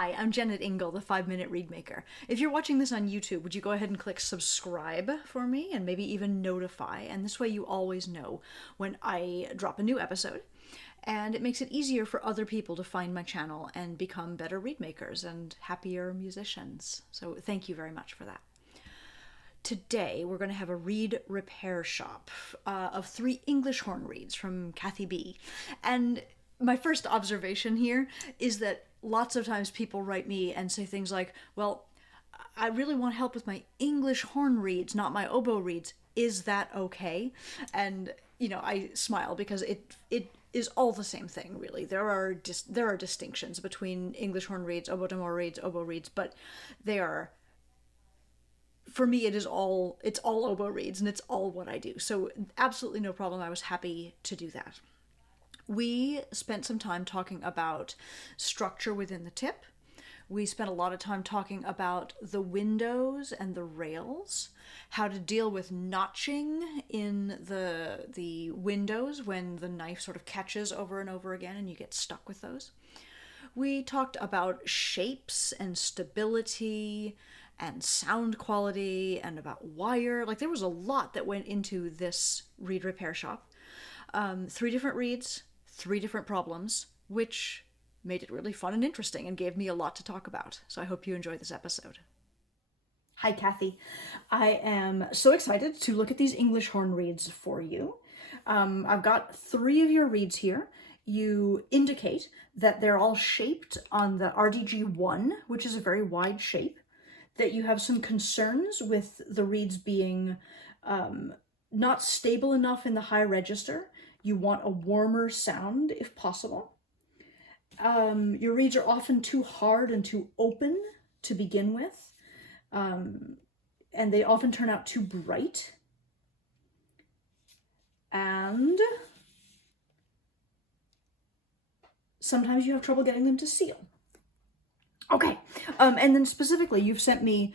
Hi, I'm Jennet Ingle, the 5 Minute Read Maker. If you're watching this on YouTube, would you go ahead and click subscribe for me and maybe even notify? And this way you always know when I drop a new episode. And it makes it easier for other people to find my channel and become better read makers and happier musicians. So thank you very much for that. Today we're going to have a read repair shop of 3 English horn reeds from Kathy B. And my first observation here is that lots of times people write me and say things like, well, I really want help with my English horn reeds, not my oboe reeds. Is that okay? And, I smile because it is all the same thing, really. There are distinctions between English horn reeds, oboe d'amore reeds, oboe reeds, but they are, for me, it's all oboe reeds, and it's all what I do. So absolutely no problem. I was happy to do that. We spent some time talking about structure within the tip. We spent a lot of time talking about the windows and the rails, how to deal with notching in the windows when the knife sort of catches over and over again and you get stuck with those. We talked about shapes and stability and sound quality and about wire. Like, there was a lot that went into this reed repair shop. 3 different reeds, 3 different problems, which made it really fun and interesting and gave me a lot to talk about. So I hope you enjoy this episode. Hi, Kathy. I am so excited to look at these English horn reeds for you. I've got 3 of your reeds here. You indicate that they're all shaped on the RDG1, which is a very wide shape, that you have some concerns with the reeds being not stable enough in the high register. You want a warmer sound if possible. Your reeds are often too hard and too open to begin with, and they often turn out too bright. And sometimes you have trouble getting them to seal. Okay, and then specifically, you've sent me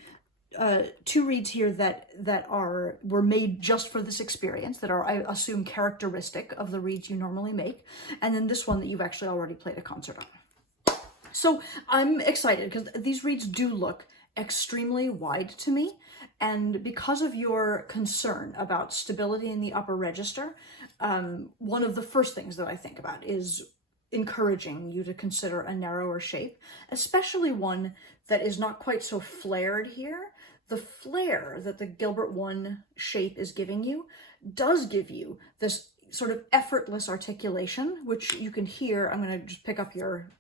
2 reeds here that were made just for this experience, that are, I assume, characteristic of the reeds you normally make, and then this one that you've actually already played a concert on. So I'm excited because these reeds do look extremely wide to me, and because of your concern about stability in the upper register, one of the first things that I think about is encouraging you to consider a narrower shape, especially one that is not quite so flared here. The flare that the Gilbert 1 shape is giving you does give you this sort of effortless articulation, which you can hear. I'm going to just pick up your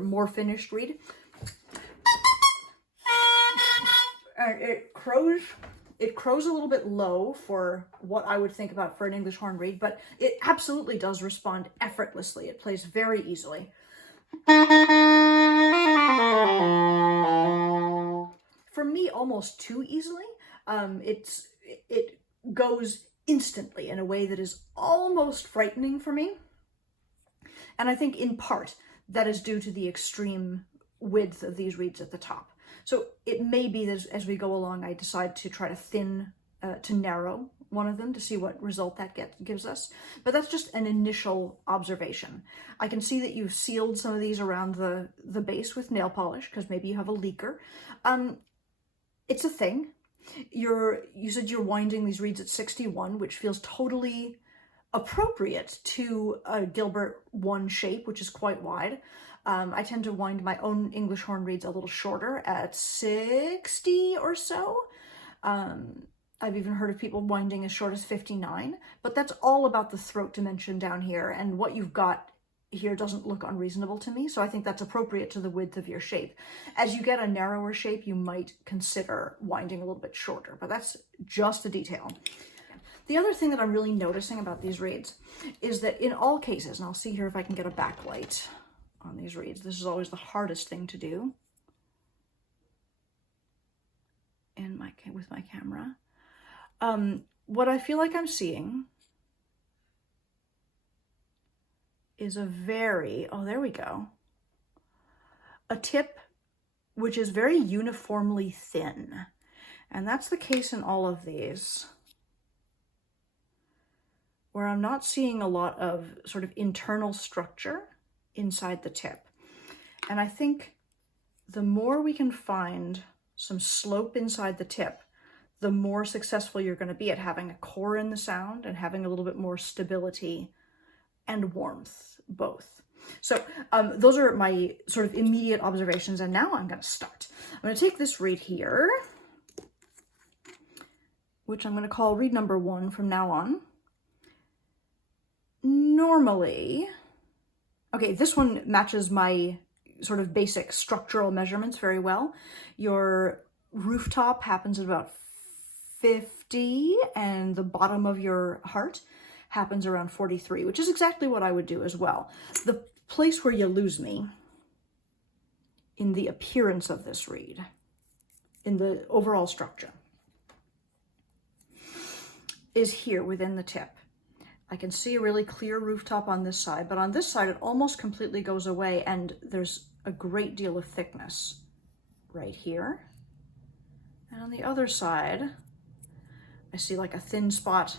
more finished reed. It crows a little bit low for what I would think about for an English horn reed, but it absolutely does respond effortlessly. It plays very easily. For me, almost too easily. It goes instantly in a way that is almost frightening for me. And I think in part that is due to the extreme width of these reeds at the top. So it may be that as we go along, I decide to try to narrow one of them to see what result that gives us. But that's just an initial observation. I can see that you've sealed some of these around the base with nail polish because maybe you have a leaker. It's a thing. You said you're winding these reeds at 61, which feels totally appropriate to a Gilbert 1 shape, which is quite wide. I tend to wind my own English horn reeds a little shorter at 60 or so. I've even heard of people winding as short as 59, but that's all about the throat dimension down here, and what you've got here doesn't look unreasonable to me, so I think that's appropriate to the width of your shape. As you get a narrower shape, you might consider winding a little bit shorter, but that's just a detail. The other thing that I'm really noticing about these reeds is that in all cases, and I'll see here if I can get a backlight on these reeds. This is always the hardest thing to do with my camera. What I feel like I'm seeing is oh, there we go. A tip which is very uniformly thin. And that's the case in all of these, where I'm not seeing a lot of sort of internal structure inside the tip. And I think the more we can find some slope inside the tip, the more successful you're going to be at having a core in the sound and having a little bit more stability and warmth, both. So those are my sort of immediate observations, and now I'm going to start. I'm going to take this reed here, which I'm going to call reed number 1 from now on. Normally, okay, this one matches my sort of basic structural measurements very well. Your rooftop happens at about 50, and the bottom of your heart happens around 43, which is exactly what I would do as well. The place where you lose me in the appearance of this reed, in the overall structure, is here within the tip. I can see a really clear rooftop on this side, but on this side it almost completely goes away, and there's a great deal of thickness right here. And on the other side, I see like a thin spot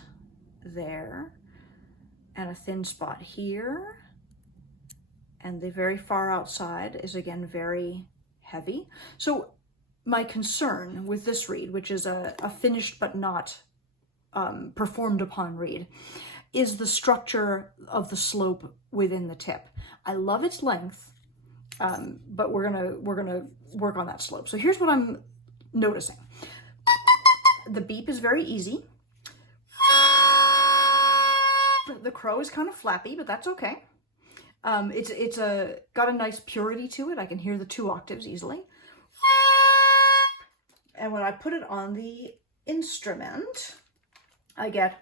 there, and a thin spot here, and the very far outside is again very heavy. So my concern with this reed, which is a finished but not performed upon reed, is the structure of the slope within the tip. I love its length, but we're gonna work on that slope. So here's what I'm noticing. The beep is very easy. The crow is kind of flappy, but that's okay. It's got a nice purity to it. I can hear the 2 octaves easily. And when I put it on the instrument, I get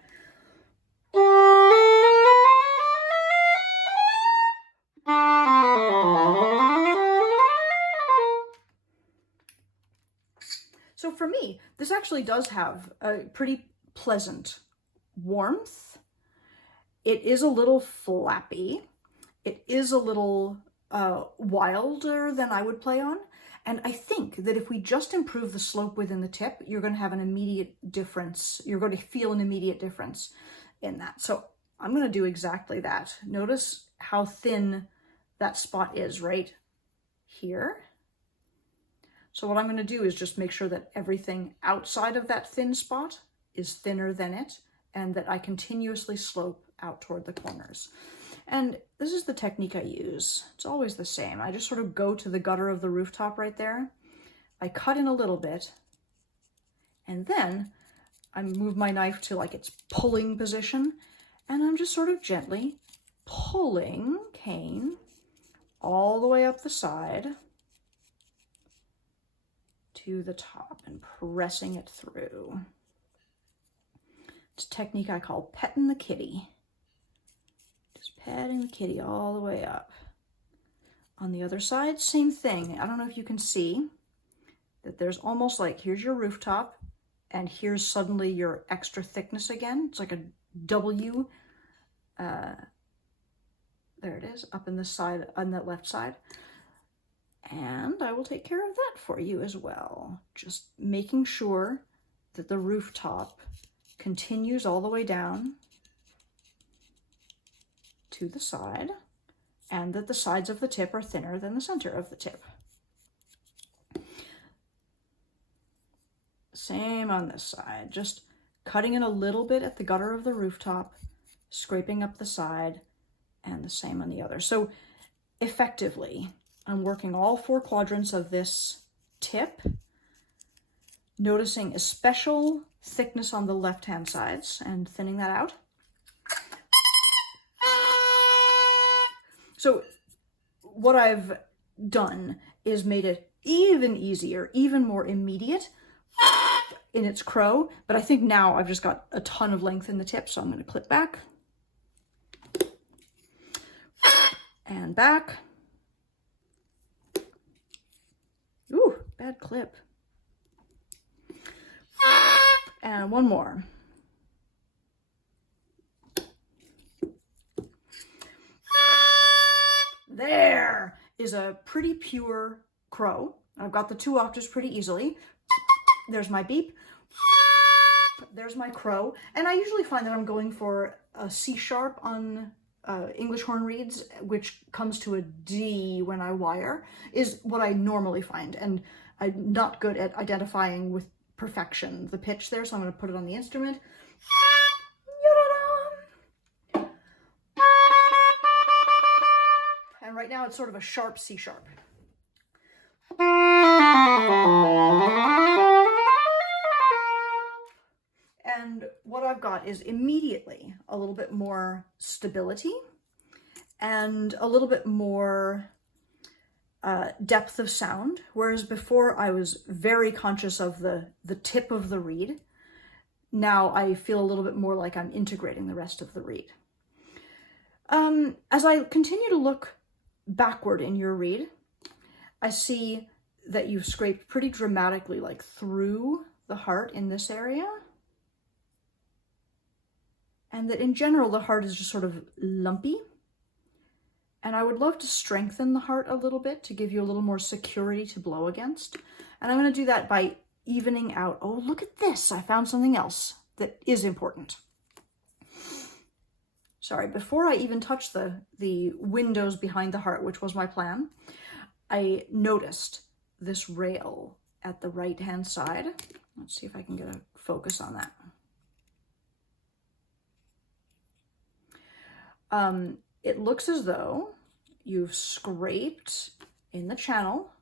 so for me, this actually does have a pretty pleasant warmth. It is a little flappy. It is a little wilder than I would play on. And I think that if we just improve the slope within the tip, you're going to have an immediate difference. You're going to feel an immediate difference in that. So I'm going to do exactly that. Notice how thin that spot is right here. So what I'm going to do is just make sure that everything outside of that thin spot is thinner than it, and that I continuously slope out toward the corners. And this is the technique I use. It's always the same. I just sort of go to the gutter of the rooftop right there. I cut in a little bit, and then I move my knife to like its pulling position, and I'm just sort of gently pulling cane all the way up the side to the top and pressing it through. It's a technique I call petting the kitty. Just patting the kitty all the way up. On the other side, same thing. I don't know if you can see that there's almost like, here's your rooftop, and here's suddenly your extra thickness again. It's like a W. There it is, up in the side, on that left side. And I will take care of that for you as well. Just making sure that the rooftop continues all the way down to the side, and that the sides of the tip are thinner than the center of the tip. Same on this side, just cutting in a little bit at the gutter of the rooftop, scraping up the side, and the same on the other. So effectively, I'm working all 4 quadrants of this tip, noticing a special thickness on the left-hand sides and thinning that out. So what I've done is made it even easier, even more immediate in its crow, but I think now I've just got a ton of length in the tip, so I'm going to clip back and back. Ooh, bad clip. And one more. There is a pretty pure crow. I've got the 2 octaves pretty easily. There's my beep. There's my crow. And I usually find that I'm going for a C sharp on English horn reeds, which comes to a D when I wire, is what I normally find. And I'm not good at identifying with perfection the pitch there, so I'm going to put it on the instrument. And right now it's sort of a sharp C sharp. And what I've got is immediately a little bit more stability and a little bit more depth of sound, whereas before I was very conscious of the tip of the reed. Now I feel a little bit more like I'm integrating the rest of the reed. As I continue to look backward in your reed, I see that you've scraped pretty dramatically, like through the heart in this area. And that in general, the heart is just sort of lumpy. And I would love to strengthen the heart a little bit to give you a little more security to blow against. And I'm going to do that by evening out. Oh, look at this. I found something else that is important. Sorry, before I even touch the windows behind the heart, which was my plan, I noticed this rail at the right-hand side. Let's see if I can get a focus on that. It looks as though you've scraped in the channel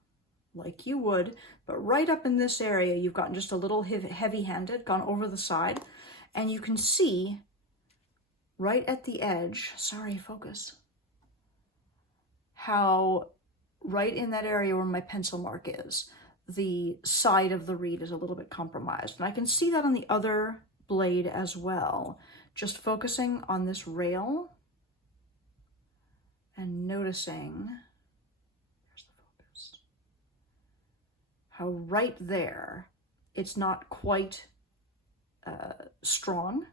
like you would, but right up in this area, you've gotten just a little heavy-handed, gone over the side, and you can see right at the edge, sorry, focus, how right in that area where my pencil mark is, the side of the reed is a little bit compromised. And I can see that on the other blade as well. Just focusing on this rail and noticing, there's the focus, how right there, it's not quite strong.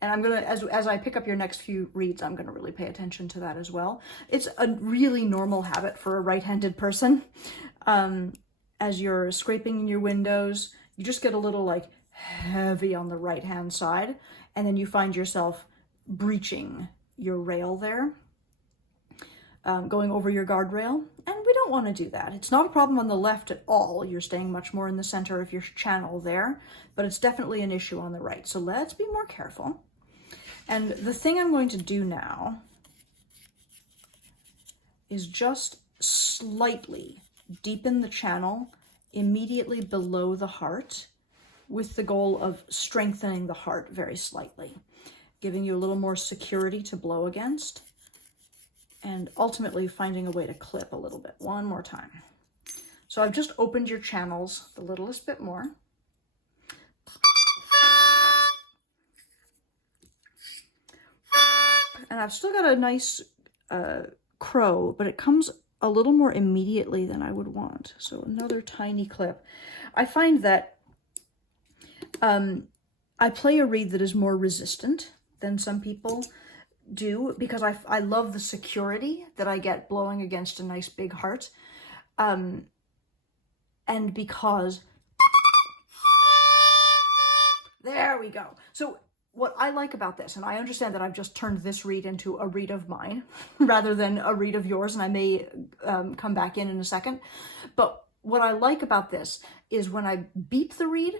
And I'm gonna, as I pick up your next few reeds, I'm gonna really pay attention to that as well. It's a really normal habit for a right-handed person. As you're scraping in your windows, you just get a little like heavy on the right-hand side, and then you find yourself breaching your rail there, going over your guardrail, and we don't want to do that. It's not a problem on the left at all. You're staying much more in the center of your channel there, but it's definitely an issue on the right. So let's be more careful. And the thing I'm going to do now is just slightly deepen the channel immediately below the heart with the goal of strengthening the heart very slightly, giving you a little more security to blow against, and ultimately finding a way to clip a little bit. One more time. So I've just opened your channels the littlest bit more. And I've still got a nice crow, but it comes a little more immediately than I would want. So another tiny clip. I find that I play a reed that is more resistant than some people do, because I love the security that I get blowing against a nice big heart. And because, there we go. So what I like about this, and I understand that I've just turned this reed into a reed of mine rather than a reed of yours, and I may come back in a second. But what I like about this is when I beep the reed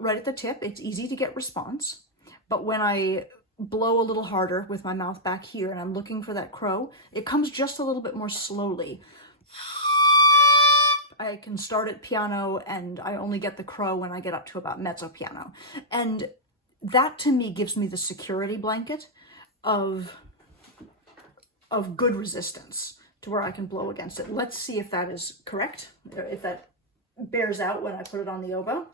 right at the tip, it's easy to get response. But when I blow a little harder with my mouth back here and I'm looking for that crow, it comes just a little bit more slowly. I can start at piano and I only get the crow when I get up to about mezzo piano. And that to me gives me the security blanket of good resistance to where I can blow against it. Let's see if that is correct, if that bears out when I put it on the oboe.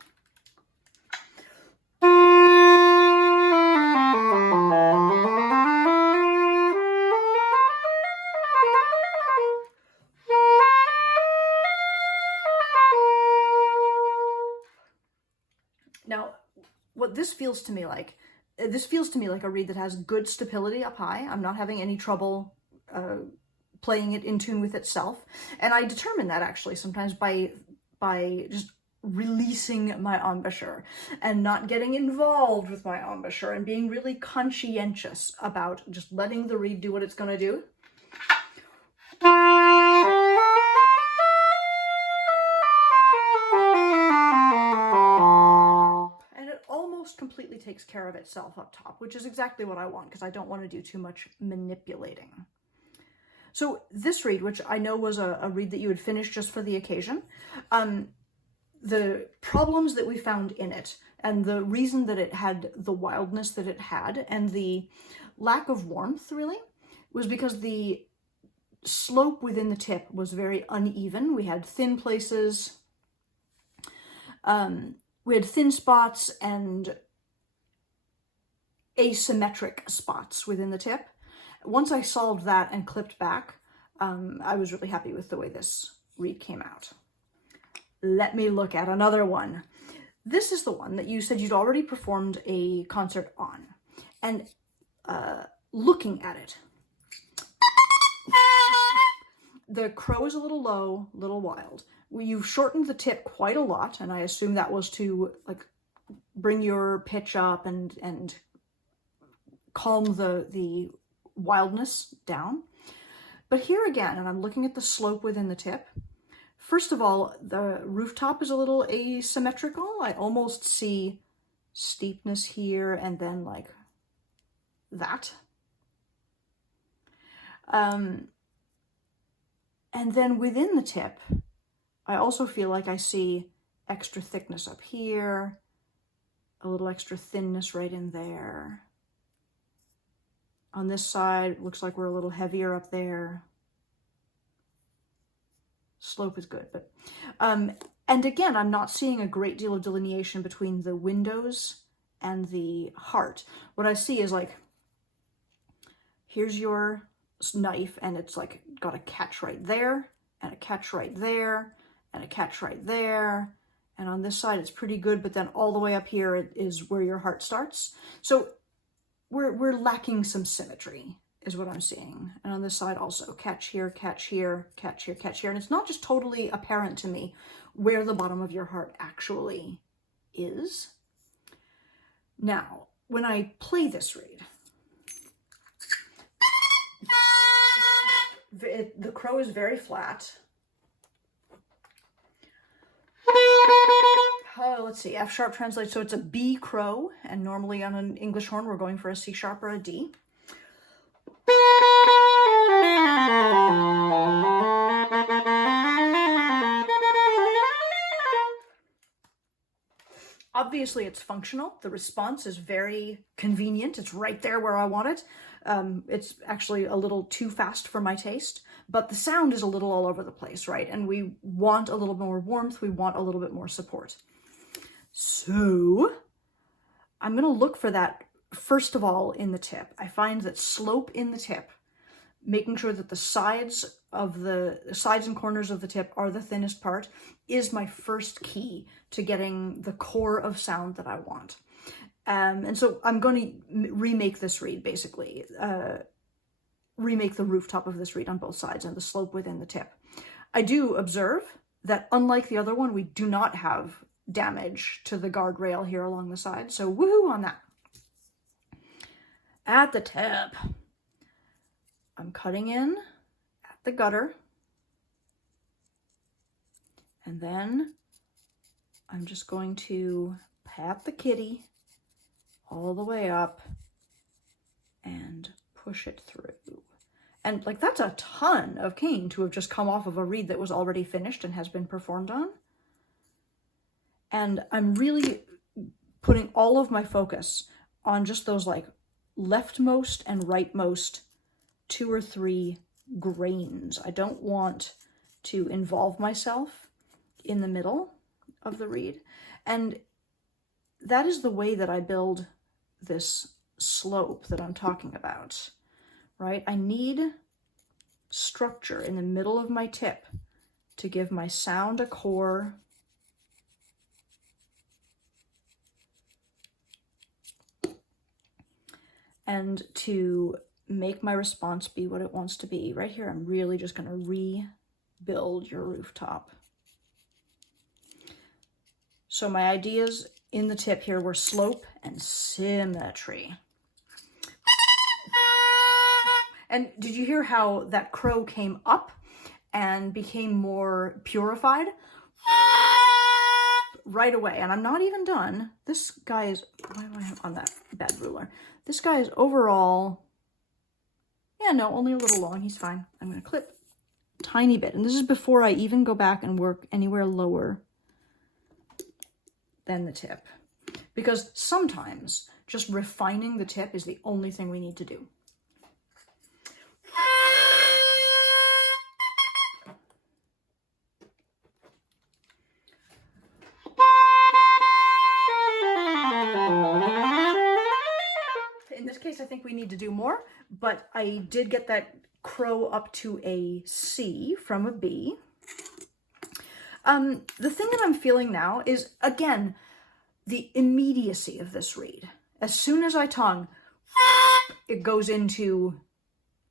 Now, what this feels to me like a reed that has good stability up high. I'm not having any trouble playing it in tune with itself. And I determine that actually sometimes by just releasing my embouchure and not getting involved with my embouchure and being really conscientious about just letting the reed do what it's going to do. And it almost completely takes care of itself up top, which is exactly what I want because I don't want to do too much manipulating. So this reed, which I know was a reed that you had finished just for the occasion, the problems that we found in it and the reason that it had the wildness that it had and the lack of warmth really was because the slope within the tip was very uneven. We had thin places, we had thin spots and asymmetric spots within the tip. Once I solved that and clipped back, I was really happy with the way this reed came out. Let me look at another one. This is the one that you said you'd already performed a concert on. And looking at it, the crow is a little low, a little wild. You've shortened the tip quite a lot, and I assume that was to like bring your pitch up and calm the wildness down. But here again, and I'm looking at the slope within the tip, first of all, the rooftop is a little asymmetrical. I almost see steepness here and then like that. And then within the tip, I also feel like I see extra thickness up here, a little extra thinness right in there. On this side, it looks like we're a little heavier up there. Slope is good, but and again, I'm not seeing a great deal of delineation between the windows and the heart. What I see is like, here's your knife, and it's like got a catch right there, and a catch right there, and a catch right there. And on this side, it's pretty good, but then all the way up here is where your heart starts. So we're lacking some symmetry, is what I'm seeing. And on this side also, catch here, catch here, catch here, catch here. And it's not just totally apparent to me where the bottom of your heart actually is. Now, when I play this reed, the crow is very flat. Let's see, F sharp translates, so it's a B crow, and normally on an English horn we're going for a C sharp or a D. Obviously it's functional. The response is very convenient. It's right there where I want it. It's actually a little too fast for my taste, but the sound is a little all over the place, right? And we want a little more warmth. We want a little bit more support. So I'm going to look for that first of all in the tip. I find that slope in the tip, making sure that the sides and corners of the tip are the thinnest part, is my first key to getting the core of sound that I want. And so I'm going to remake this reed, basically. Remake the rooftop of this reed on both sides and the slope within the tip. I do observe that unlike the other one, we do not have damage to the guardrail here along the side. So woohoo on that. At the tip, I'm cutting in at the gutter. And then I'm just going to pat the kitty all the way up and push it through. And like, that's a ton of cane to have just come off of a reed that was already finished and has been performed on. And I'm really putting all of my focus on just those like leftmost and rightmost 2 or 3 grains. I don't want to involve myself in the middle of the reed. And that is the way that I build this slope that I'm talking about, right? I need structure in the middle of my tip to give my sound a core. And to make my response be what it wants to be. Right here, I'm really just going to rebuild your rooftop. So my ideas in the tip here were slope and symmetry. And did you hear how that crow came up and became more purified? Right away. And I'm not even done. This guy is, why do I have on that bad ruler? This guy is overall, yeah, no, only a little long. He's fine. I'm going to clip a tiny bit. And this is before I even go back and work anywhere lower than the tip. Because sometimes just refining the tip is the only thing we need to do. In this case, I think we need to do more, but I did get that crow up to a C from a B. The thing that I'm feeling now is, again, the immediacy of this reed. As soon as I tongue, it goes into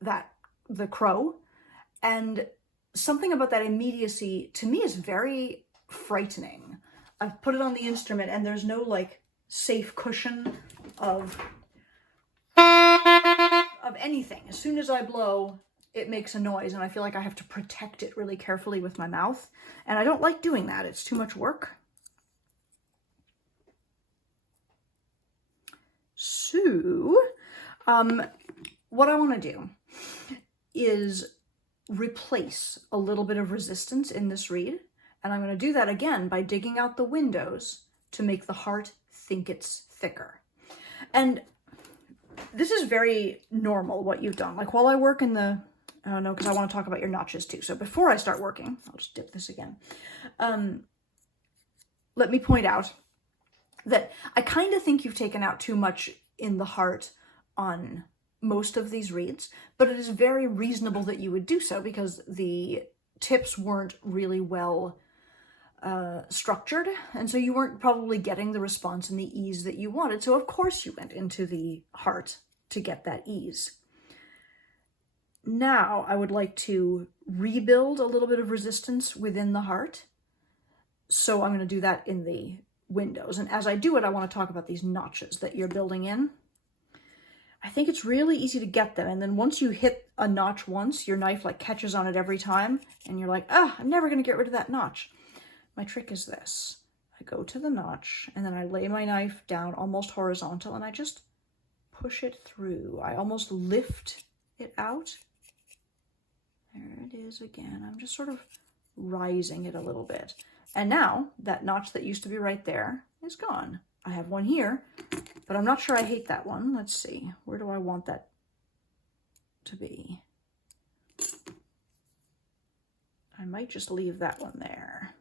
the crow. And something about that immediacy to me is very frightening. I've put it on the instrument and there's no like safe cushion of anything. As soon as I blow, it makes a noise and I feel like I have to protect it really carefully with my mouth. And I don't like doing that. It's too much work. So, what I want to do is replace a little bit of resistance in this reed. And I'm going to do that again by digging out the windows to make the heart think it's thicker. And this is very normal, what you've done. Like while I work in the, I don't know, because I want to talk about your notches too. So before I start working, I'll just dip this again. Let me point out that I kind of think you've taken out too much in the heart on most of these reeds, but it is very reasonable that you would do so because the tips weren't really well structured, and so you weren't probably getting the response and the ease that you wanted. So of course you went into the heart to get that ease. Now I would like to rebuild a little bit of resistance within the heart. So I'm going to do that in the windows. And as I do it, I want to talk about these notches that you're building in. I think it's really easy to get them. And then once you hit a notch once, your knife like catches on it every time. And you're like, I'm never going to get rid of that notch. My trick is this. I go to the notch and then I lay my knife down almost horizontal and I just push it through. I almost lift it out. There it is again. I'm just sort of rising it a little bit. And now that notch that used to be right there is gone. I have one here, but I'm not sure I hate that one. Let's see. Where do I want that to be? I might just leave that one there.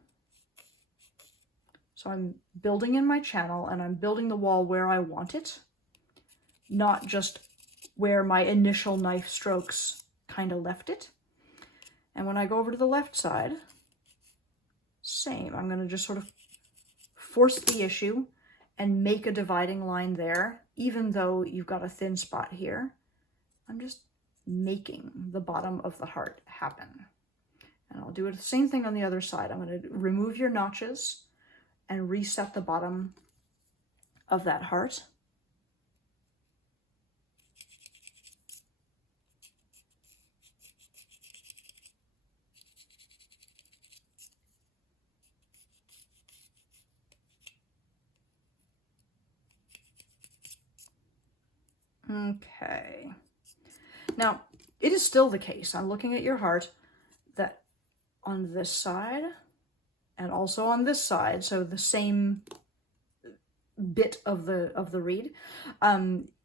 So I'm building in my channel and I'm building the wall where I want it, not just where my initial knife strokes kind of left it. And when I go over to the left side, same. I'm going to just sort of force the issue and make a dividing line there, even though you've got a thin spot here. I'm just making the bottom of the heart happen. And I'll do it the same thing on the other side. I'm going to remove your notches and reset the bottom of that heart. Okay. Now, it is still the case, I'm looking at your heart, that on this side and also on this side, so the same bit of the reed,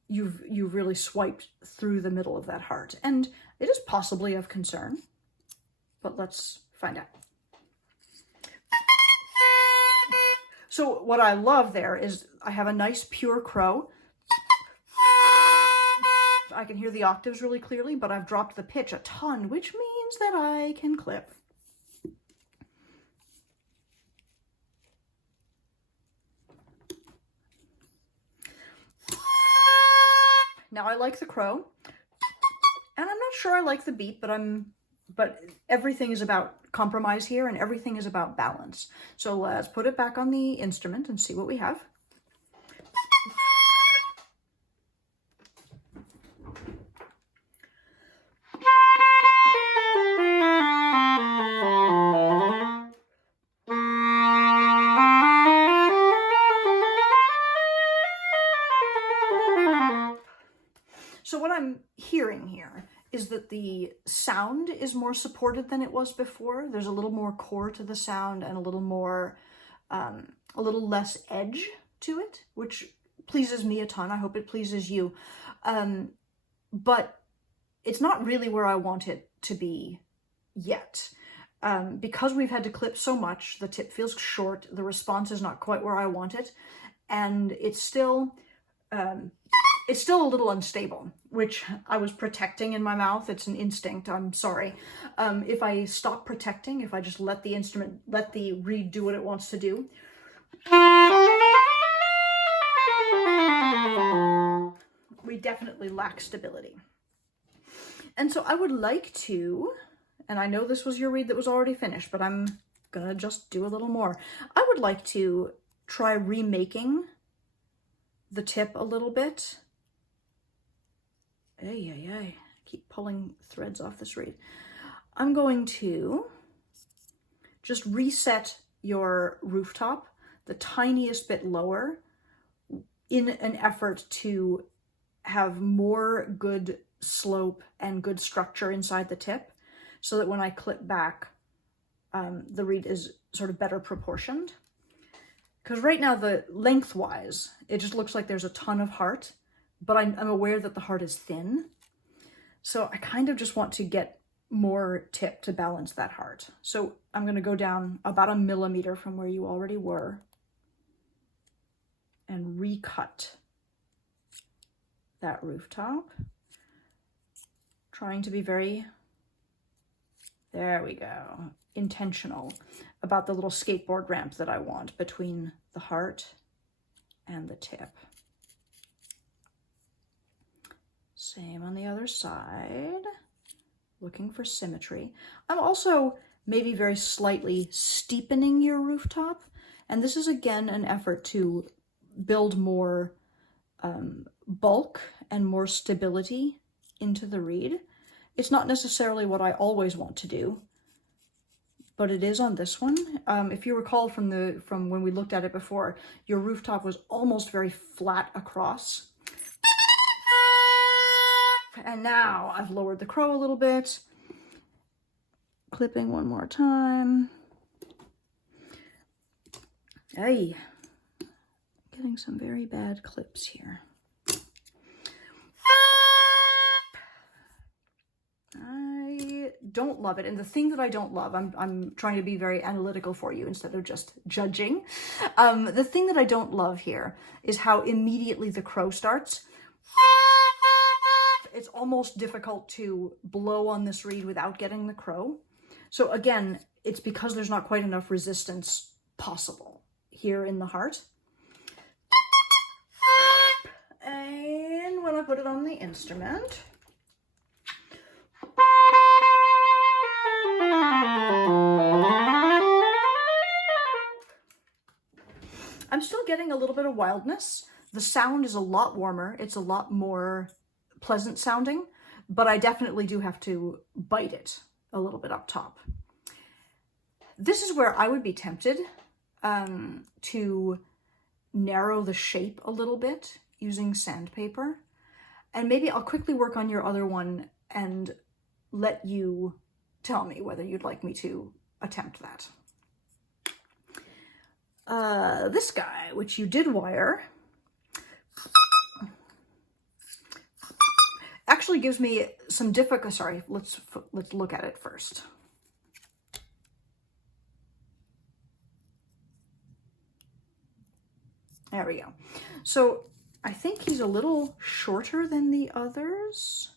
you've really swiped through the middle of that heart. And it is possibly of concern, but let's find out. So what I love there is I have a nice pure crow. I can hear the octaves really clearly, but I've dropped the pitch a ton, which means that I can clip. Now I like the crow, and I'm not sure I like the beat, but I'm but everything is about compromise here, and everything is about balance. So let's put it back on the instrument and see what we have. So what I'm hearing here is that the sound is more supported than it was before. There's a little more core to the sound and a little more, a little less edge to it, which pleases me a ton. I hope it pleases you. But it's not really where I want it to be yet. Because we've had to clip so much, the tip feels short, the response is not quite where I want it, and it's still a little unstable, which I was protecting in my mouth. It's an instinct, I'm sorry. If I stop protecting, if I just let the instrument, let the reed do what it wants to do, we definitely lack stability. And so I would like to, and I know this was your reed that was already finished, but I'm gonna just do a little more. I would like to try remaking the tip a little bit. I keep pulling threads off this reed. I'm going to just reset your rooftop the tiniest bit lower in an effort to have more good slope and good structure inside the tip, so that when I clip back, the reed is sort of better proportioned. Because right now, the lengthwise, it just looks like there's a ton of heart, but I'm aware that the heart is thin. So I kind of just want to get more tip to balance that heart. So I'm going to go down about 1 millimeter from where you already were and recut that rooftop. Trying to be very, there we go, intentional about the little skateboard ramp that I want between the heart and the tip. Same on the other side, looking for symmetry. I'm also maybe very slightly steepening your rooftop, and this is again an effort to build more bulk and more stability into the reed. It's not necessarily what I always want to do, but it is on this one. If you recall from when we looked at it before, your rooftop was almost very flat across. And now I've lowered the crow a little bit. Clipping one more time. Hey, getting some very bad clips here. I don't love it. And the thing that I don't love, I'm trying to be very analytical for you instead of just judging. The thing that I don't love here is how immediately the crow starts. It's almost difficult to blow on this reed without getting the crow. So again, it's because there's not quite enough resistance possible here in the heart. And when I put it on the instrument, I'm still getting a little bit of wildness. The sound is a lot warmer. It's a lot more pleasant sounding, but I definitely do have to bite it a little bit up top. This is where I would be tempted to narrow the shape a little bit using sandpaper. And maybe I'll quickly work on your other one and let you tell me whether you'd like me to attempt that. This guy, which you did wire, actually gives me some difficult, sorry, let's look at it first. There we go. So I think he's a little shorter than the others.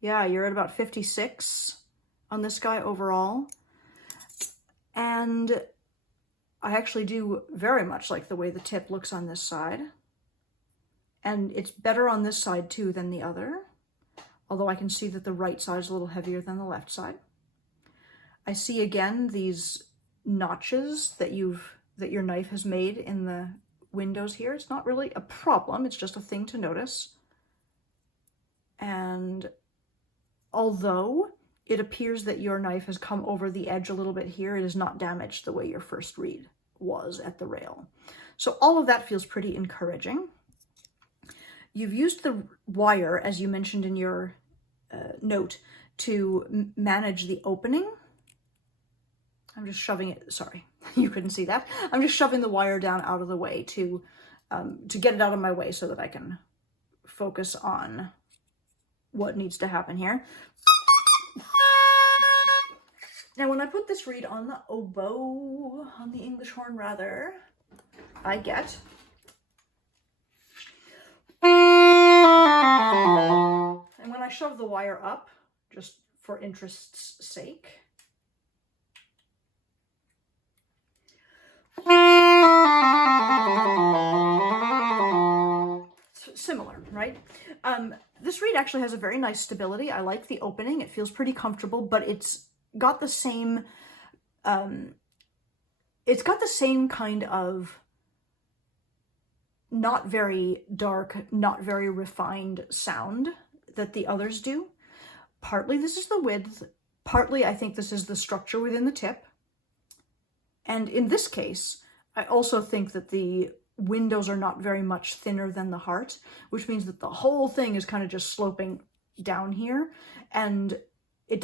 Yeah, you're at about 56 on this guy overall. And I actually do very much like the way the tip looks on this side. And it's better on this side too than the other. although I can see that the right side is a little heavier than the left side. I see again these notches that your knife has made in the windows here. It's not really a problem, it's just a thing to notice. And although it appears that your knife has come over the edge a little bit here, it is not damaged the way your first read was at the rail. So all of that feels pretty encouraging. You've used the wire, as you mentioned in your note, to manage the opening. I'm just shoving it, sorry, you couldn't see that. I'm just shoving the wire down out of the way to get it out of my way so that I can focus on what needs to happen here. Now, when I put this reed on the oboe, on the English horn rather, I get and when I shove the wire up, just for interest's sake, similar, right? This reed actually has a very nice stability. I like the opening. It feels pretty comfortable, but it's got the same kind of not very dark, not very refined sound that the others do. Partly this is the width, partly I think this is the structure within the tip. And in this case, I also think that the windows are not very much thinner than the heart, which means that the whole thing is kind of just sloping down here, and it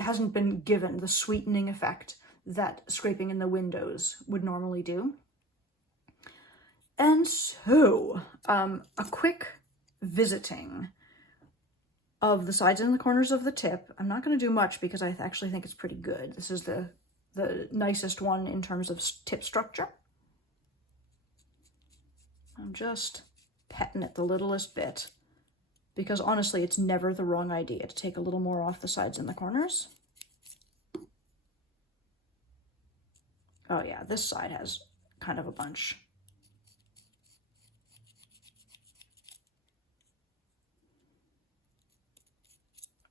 hasn't been given the sweetening effect that scraping in the windows would normally do. And so, a quick visiting of the sides and the corners of the tip. I'm not going to do much because I actually think it's pretty good. This is the nicest one in terms of tip structure. I'm just petting it the littlest bit because honestly, it's never the wrong idea to take a little more off the sides and the corners. Oh yeah, this side has kind of a bunch.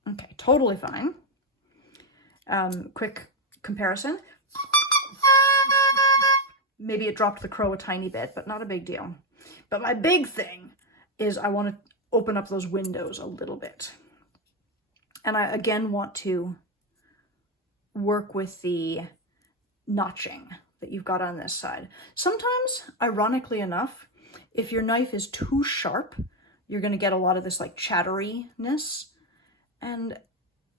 Okay, totally fine. Quick comparison. Maybe it dropped the crow a tiny bit, but not a big deal. But my big thing is I want to open up those windows a little bit. And I again want to work with the notching that you've got on this side. Sometimes, ironically enough, if your knife is too sharp, you're going to get a lot of this like chatteriness. And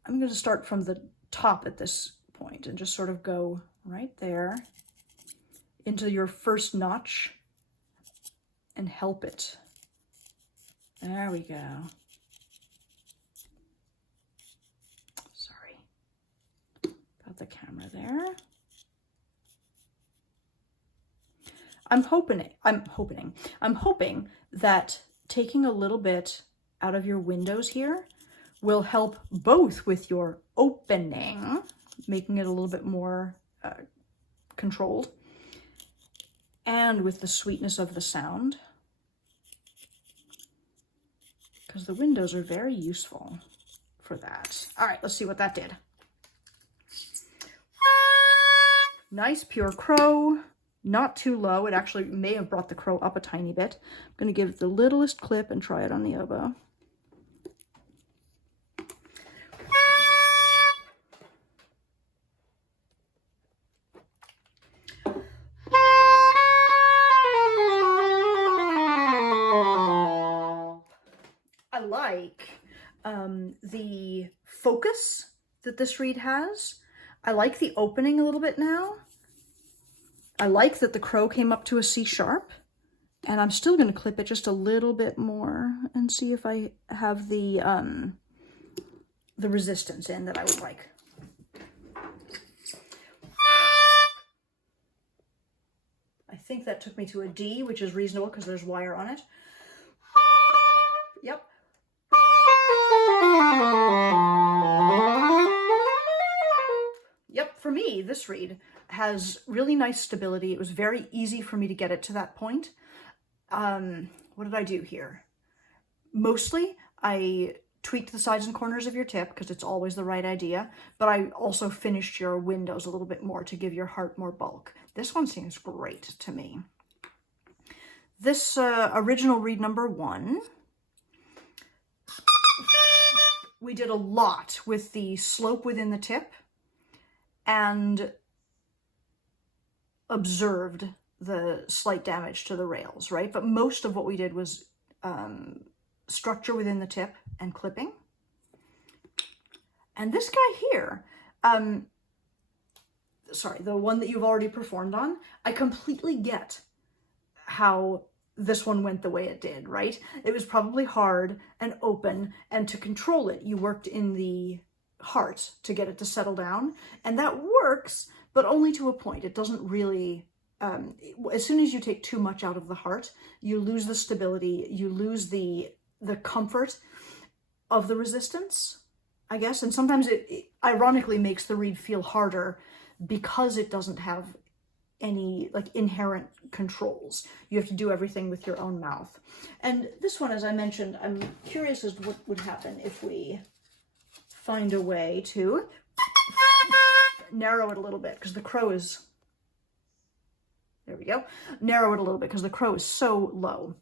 I'm going to start from the top at this point and just sort of go right there into your first notch and help it. There we go. Sorry about the camera there. I'm hoping that taking a little bit out of your windows here will help both with your opening, making it a little bit more controlled, and with the sweetness of the sound, because the windows are very useful for that. All right, let's see what that did. Nice pure crow, not too low. It actually may have brought the crow up a tiny bit. I'm going to give it the littlest clip and try it on the oboe. I like the focus that this reed has. I like the opening a little bit now. I like that the crow came up to a C sharp, and I'm still going to clip it just a little bit more and see if I have the resistance in that I would like. I think that took me to a D, which is reasonable because there's wire on it. Yep. Yep, for me, this reed has really nice stability. It was very easy for me to get it to that point. What did I do here? Mostly, I tweaked the sides and corners of your tip because it's always the right idea, but I also finished your windows a little bit more to give your heart more bulk. This one seems great to me. This original reed number 1, we did a lot with the slope within the tip and observed the slight damage to the rails, right? But most of what we did was structure within the tip and clipping. And this guy here, sorry, the one that you've already performed on, I completely get how this one went the way it did, right? It was probably hard and open, and to control it, you worked in the heart to get it to settle down, and that works, but only to a point. It doesn't really, as soon as you take too much out of the heart, you lose the stability, you lose the comfort of the resistance, I guess, and sometimes it ironically makes the reed feel harder because it doesn't have any like inherent controls. You have to do everything with your own mouth. And this one, as I mentioned, I'm curious as to what would happen if we find a way to narrow it a little bit, because the crow is, there we go, narrow it a little bit because the crow is so low.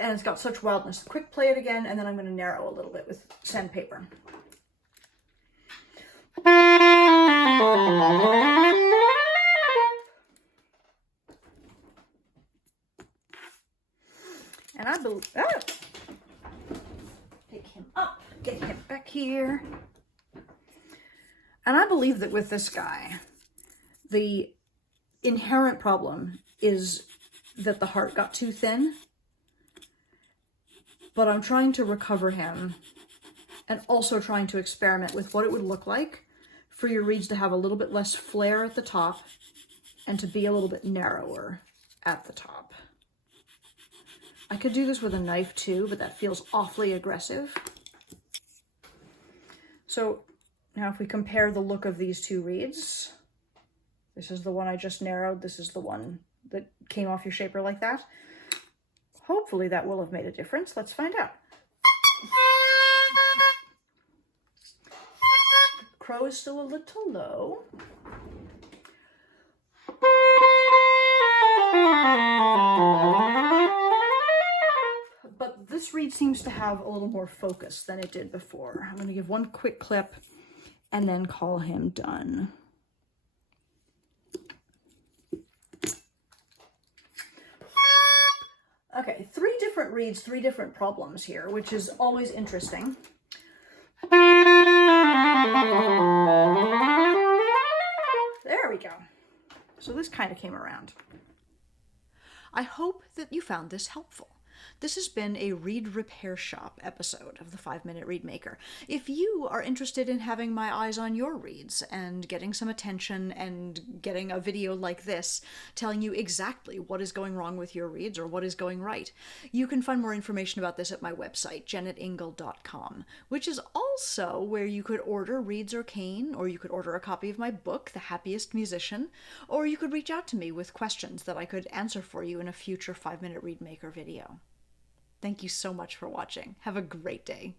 And it's got such wildness. Quick play it again, and then I'm going to narrow a little bit with sandpaper. And I believe, pick him up, get him back here. And I believe that with this guy, the inherent problem is that the heart got too thin. But I'm trying to recover him and also trying to experiment with what it would look like for your reeds to have a little bit less flare at the top and to be a little bit narrower at the top. I could do this with a knife too, but that feels awfully aggressive. So now if we compare the look of these two reeds, this is the one I just narrowed, this is the one that came off your shaper like that. Hopefully that will have made a difference. Let's find out. Crow is still a little low. But this reed seems to have a little more focus than it did before. I'm going to give one quick clip and then call him done. Okay, 3 different reeds, 3 different problems here, which is always interesting. There we go. So this kind of came around. I hope that you found this helpful. This has been a Reed Repair Shop episode of the 5-Minute Reed Maker. If you are interested in having my eyes on your reeds and getting some attention and getting a video like this telling you exactly what is going wrong with your reeds or what is going right, you can find more information about this at my website, jennetingle.com, which is also where you could order reeds or cane, or you could order a copy of my book, The Happiest Musician, or you could reach out to me with questions that I could answer for you in a future 5-Minute Reed Maker video. Thank you so much for watching. Have a great day.